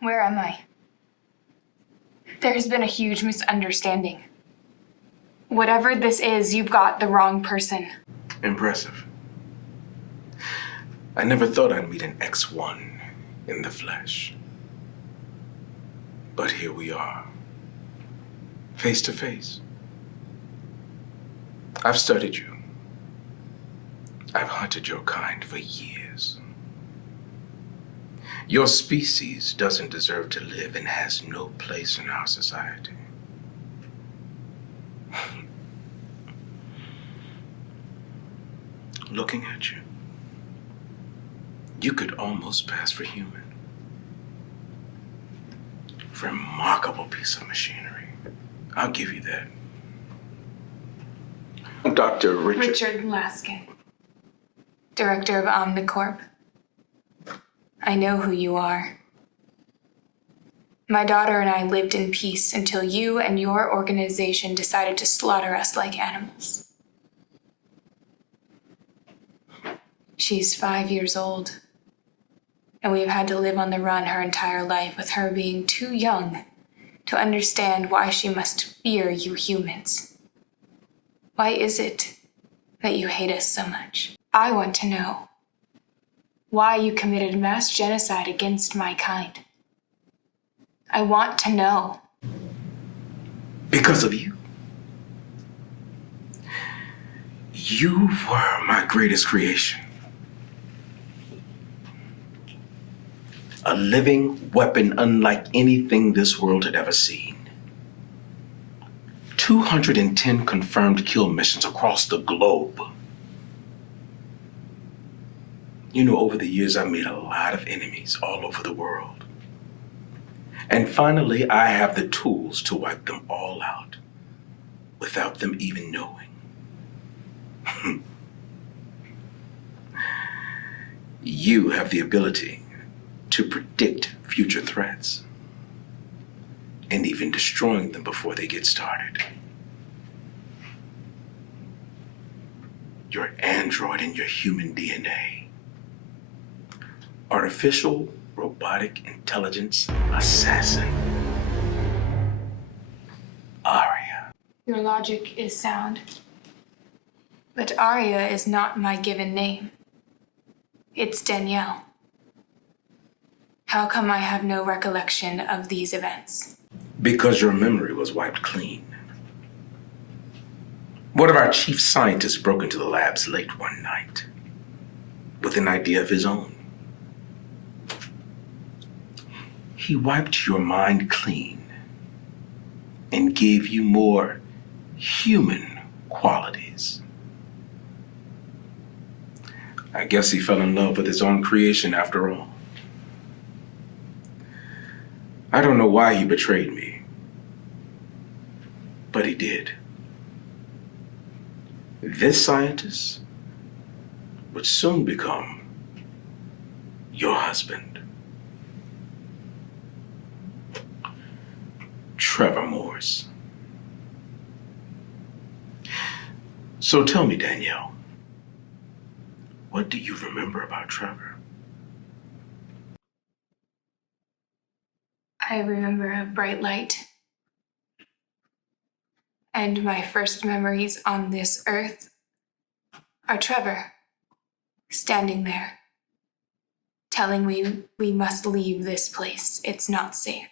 Where am I? There's been a huge misunderstanding. Whatever this is, you've got the wrong person. Impressive. I never thought I'd meet an X1 in the flesh. But here we are, face to face. I've studied you. I've hunted your kind for years. Your species doesn't deserve to live and has no place in our society. Looking at you, you could almost pass for human. Remarkable piece of machinery. I'll give you that. Dr. Richard Laskin, director of Omnicorp. I know who you are. My daughter and I lived in peace until you and your organization decided to slaughter us like animals. She's 5 years old, and we've had to live on the run her entire life with her being too young to understand why she must fear you humans. Why is it that you hate us so much? I want to know why you committed mass genocide against my kind. I want to know. Because of you. You were my greatest creation. A living weapon unlike anything this world had ever seen. 210 confirmed kill missions across the globe. You know, over the years, I made a lot of enemies all over the world. And finally, I have the tools to wipe them all out without them even knowing. You have the ability to predict future threats and even destroying them before they get started. Your android and your human DNA. Artificial robotic intelligence assassin. Aria. Your logic is sound. But Aria is not my given name. It's Danielle. How come I have no recollection of these events? Because your memory was wiped clean. One of our chief scientists broke into the labs late one night with an idea of his own. He wiped your mind clean and gave you more human qualities. I guess he fell in love with his own creation after all. I don't know why he betrayed me, but he did. This scientist would soon become your husband. Trevor Morse. So tell me, Danielle, what do you remember about Trevor? I remember a bright light. And my first memories on this earth are Trevor standing there, telling me we must leave this place. It's not safe.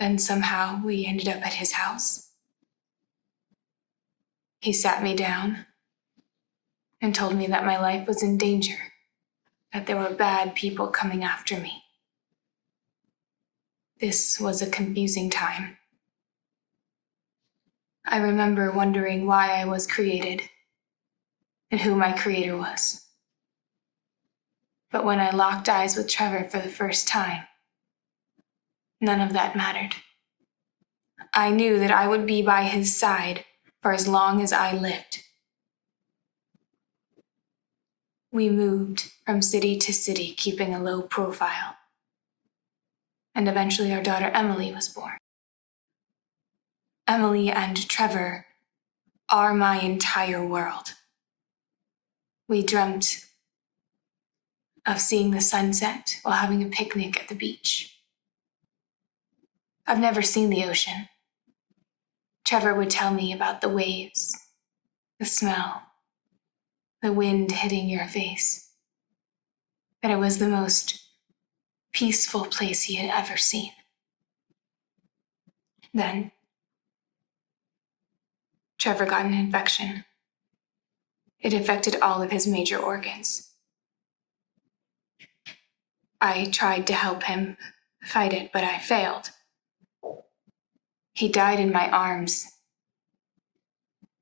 Then somehow we ended up at his house. He sat me down and told me that my life was in danger, that there were bad people coming after me. This was a confusing time. I remember wondering why I was created and who my creator was. But when I locked eyes with Trevor for the first time, none of that mattered. I knew that I would be by his side for as long as I lived. We moved from city to city, keeping a low profile. And eventually our daughter Emily was born. Emily and Trevor are my entire world. We dreamt of seeing the sunset while having a picnic at the beach. I've never seen the ocean. Trevor would tell me about the waves, the smell, the wind hitting your face, that it was the most peaceful place he had ever seen. Then, Trevor got an infection. It affected all of his major organs. I tried to help him fight it, but I failed. He died in my arms.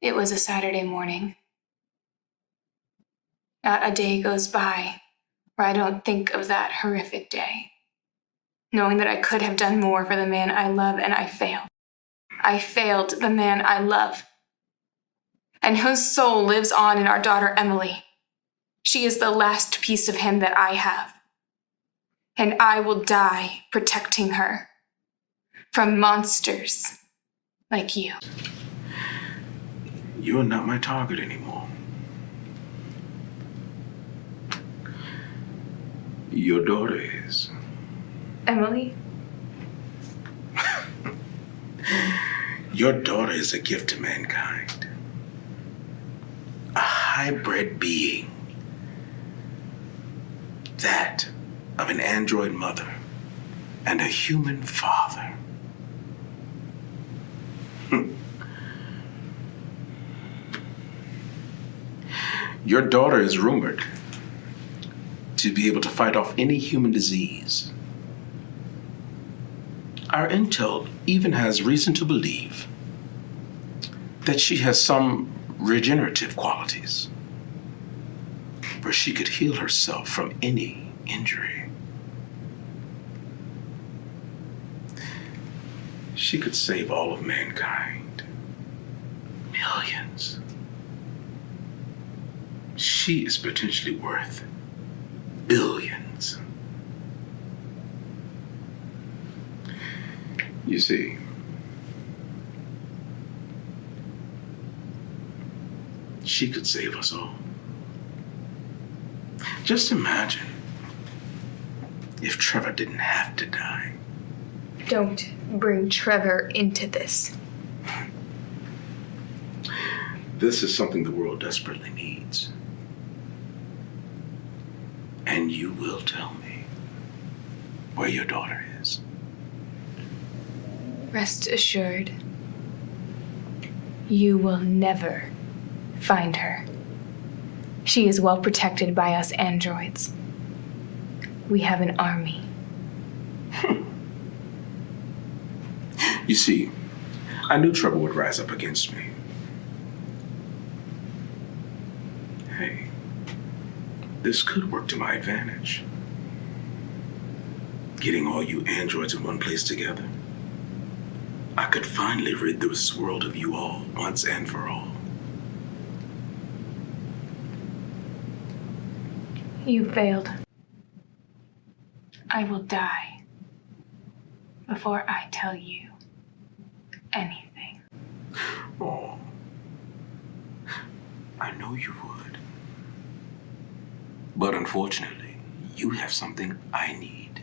It was a Saturday morning. Not a day goes by where I don't think of that horrific day, knowing that I could have done more for the man I love, and I failed. I failed the man I love, and whose soul lives on in our daughter Emily. She is the last piece of him that I have, and I will die protecting her from monsters like you. You're not my target anymore. Your daughter is. Emily? Your daughter is a gift to mankind. A hybrid being. That of an android mother and a human father. Your daughter is rumored to be able to fight off any human disease. Our intel even has reason to believe that she has some regenerative qualities, where she could heal herself from any injury. She could save all of mankind. Millions. She is potentially worth billions. You see, she could save us all. Just imagine if Trevor didn't have to die. Don't bring Trevor into this. This is something the world desperately needs. And you will tell me where your daughter is. Rest assured, you will never find her. She is well protected by us androids. We have an army. You see, I knew Trevor would rise up against me. Hey, this could work to my advantage. Getting all you androids in one place together. I could finally rid this world of you all once and for all. You failed. I will die before I tell you anything. Oh, I know you would. But unfortunately, you have something I need.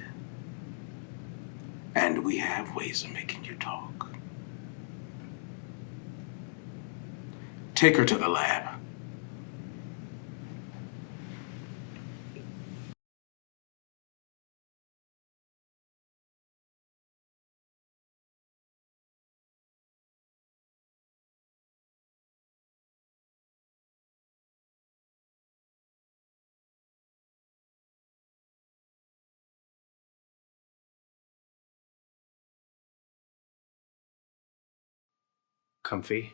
And we have ways of making you talk. Take her to the lab. Comfy.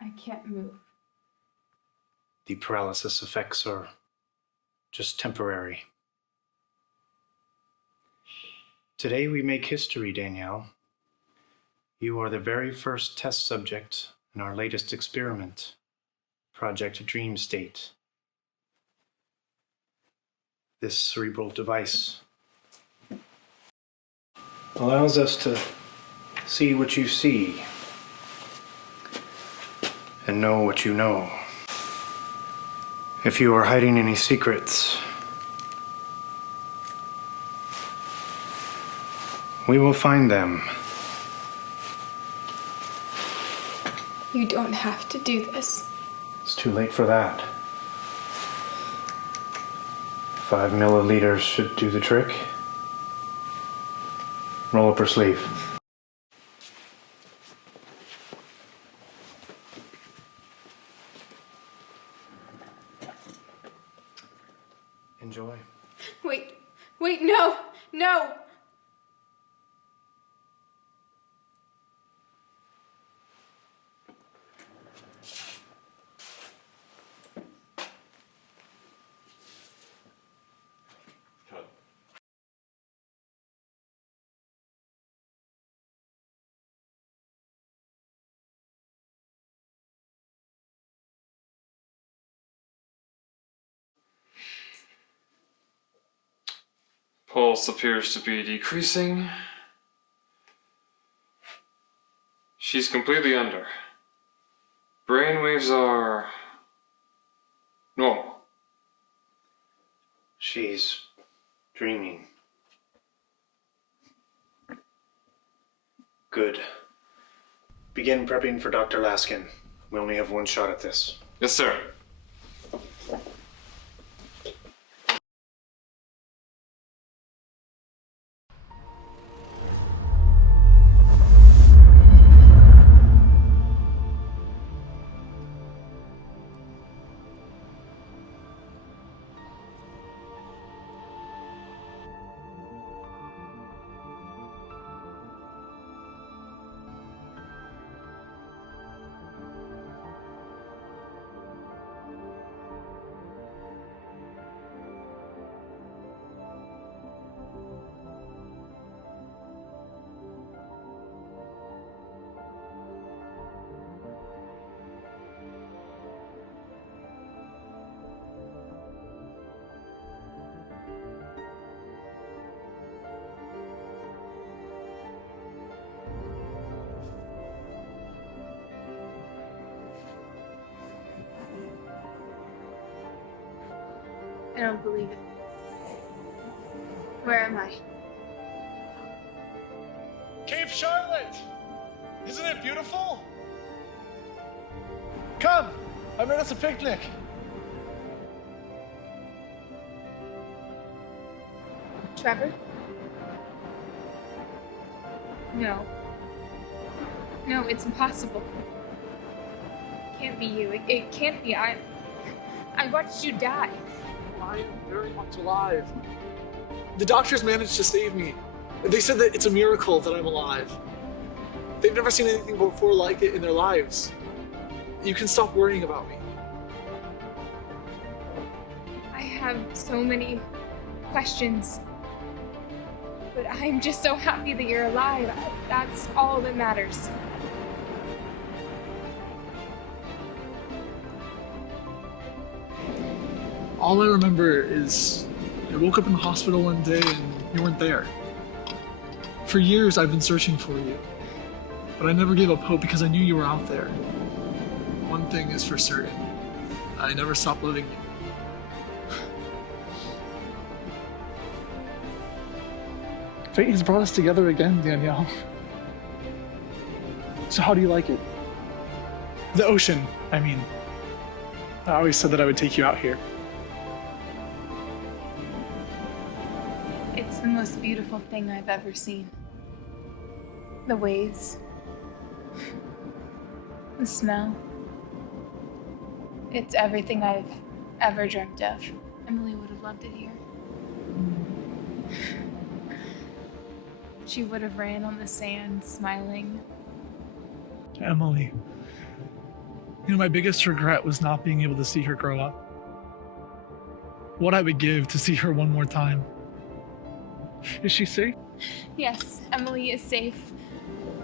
I can't move. The paralysis effects are just temporary. Today we make history, Danielle. You are the very first test subject in our latest experiment, Project Dream State. This cerebral device allows us to see what you see and know what you know. If you are hiding any secrets, we will find them. You don't have to do this. It's too late for that. 5 milliliters should do the trick. Roll up her sleeve. Enjoy. Wait, no, no! Pulse appears to be decreasing. She's completely under. Brainwaves are normal. She's dreaming. Good. Begin prepping for Dr. Laskin. We only have one shot at this. Yes, sir. I don't believe it. Where am I? Cape Charlotte! Isn't it beautiful? Come! I made us a picnic. Trevor? No. No, it's impossible. It can't be you. It can't be. I watched you die. I am very much alive. The doctors managed to save me. They said that it's a miracle that I'm alive. They've never seen anything before like it in their lives. You can stop worrying about me. I have so many questions. But I'm just so happy that you're alive. That's all that matters. All I remember is I woke up in the hospital one day and you weren't there. For years I've been searching for you, but I never gave up hope because I knew you were out there. One thing is for certain, I never stopped loving you. Fate has brought us together again, Danielle. So how do you like it? The ocean, I mean. I always said that I would take you out here. It's the most beautiful thing I've ever seen. The waves. The smell. It's everything I've ever dreamt of. Emily would have loved it here. She would have ran on the sand, smiling. Emily. You know, my biggest regret was not being able to see her grow up. What I would give to see her one more time. Is she safe? Yes, Emily is safe.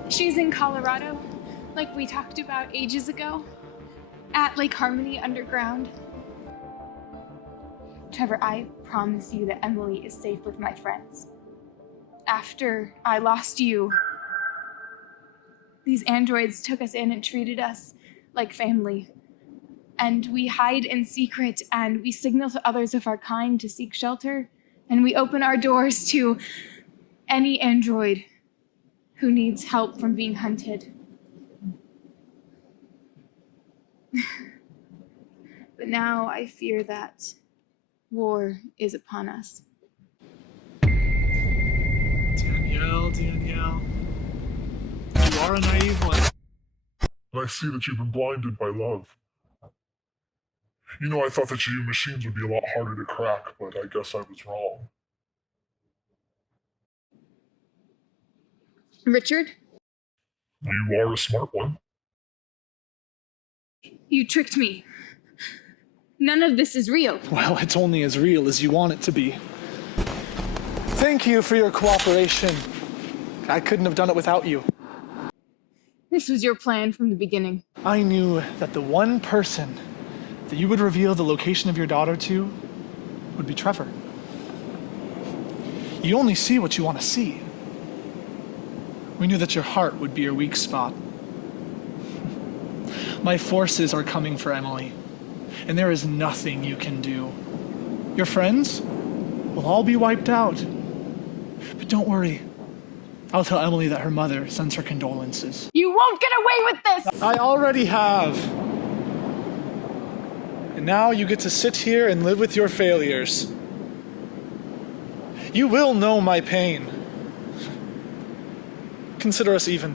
She's in Colorado, like we talked about ages ago, at Lake Harmony underground. Trevor, I promise you that Emily is safe with my friends. After I lost you, these androids took us in and treated us like family. And we hide in secret, and we signal to others of our kind to seek shelter, and we open our doors to any android who needs help from being hunted. But now I fear that war is upon us. Danielle, you are a naive one. And I see that you've been blinded by love. You know, I thought that you machines would be a lot harder to crack, but I guess I was wrong. Richard, You are a smart one. you tricked me. None of this is real. Well, it's only as real as you want it to be. Thank you for your cooperation. I couldn't have done it without you. This was your plan from the beginning. I knew that the one person that you would reveal the location of your daughter to would be Trevor. You only see what you want to see. We knew that your heart would be your weak spot. My forces are coming for Emily, and there is nothing you can do. Your friends will all be wiped out. But don't worry. I'll tell Emily that her mother sends her condolences. You won't get away with this! I already have. And now you get to sit here and live with your failures. You will know my pain. Consider us even.